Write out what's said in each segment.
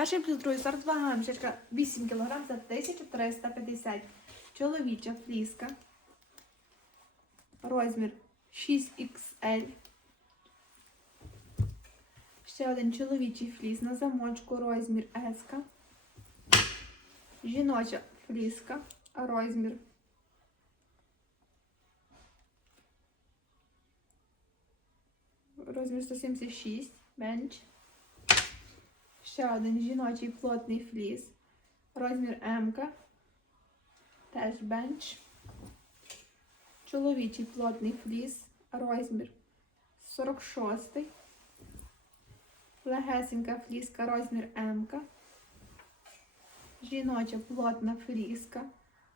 Перший плюс другий сорт вага мішечка 8 кг за 1350. Чоловіча фліска. Розмір 6XL. Ще один чоловічий фліс на замочку, розмір S. Жіноча фліска, розмір. Розмір 176, бенч. Ще один жіночий плотний фліс. Розмір М. Теж бенч. Чоловічий плотний фліс. Розмір 46. Легесенька фліска, розмір М. Жіноча плотна фліска.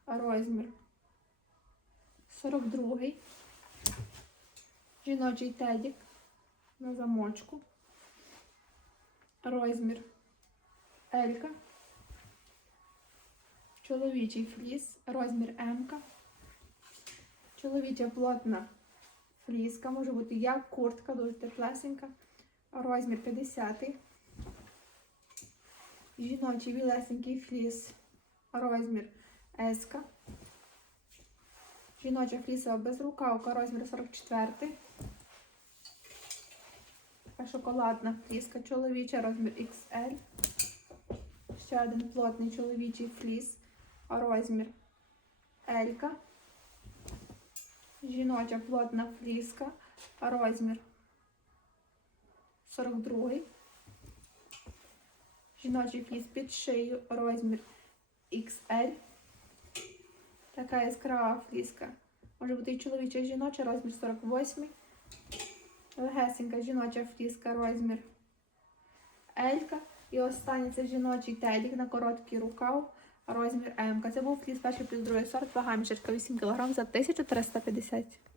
Розмір 42. Жіночий тедік на замочку. Розмір Елька. Чоловічий фліс, розмір М. Чоловіча плотна фліска, може бути як куртка, дуже теплесенька. Розмір 50. Жіночий білесенький фліс, розмір С. Жіноча флісова безрукавка, розмір 44. Така шоколадна фліска чоловіча, розмір XL. Ще один плотний чоловічий фліс, розмір L. Жіноча плотна фліска, розмір 42. Жіночий фліс під шию, розмір XL. Така яскрава фліска. Може бути і чоловіча, і жіноча, розмір 48. Легесенька жіноча фріска розмір Елька. І останній це жіночий телік на короткий рукав, розмір М. Це був фліс перший плюс другий сорт, вага мішечка 8 кг за 1350.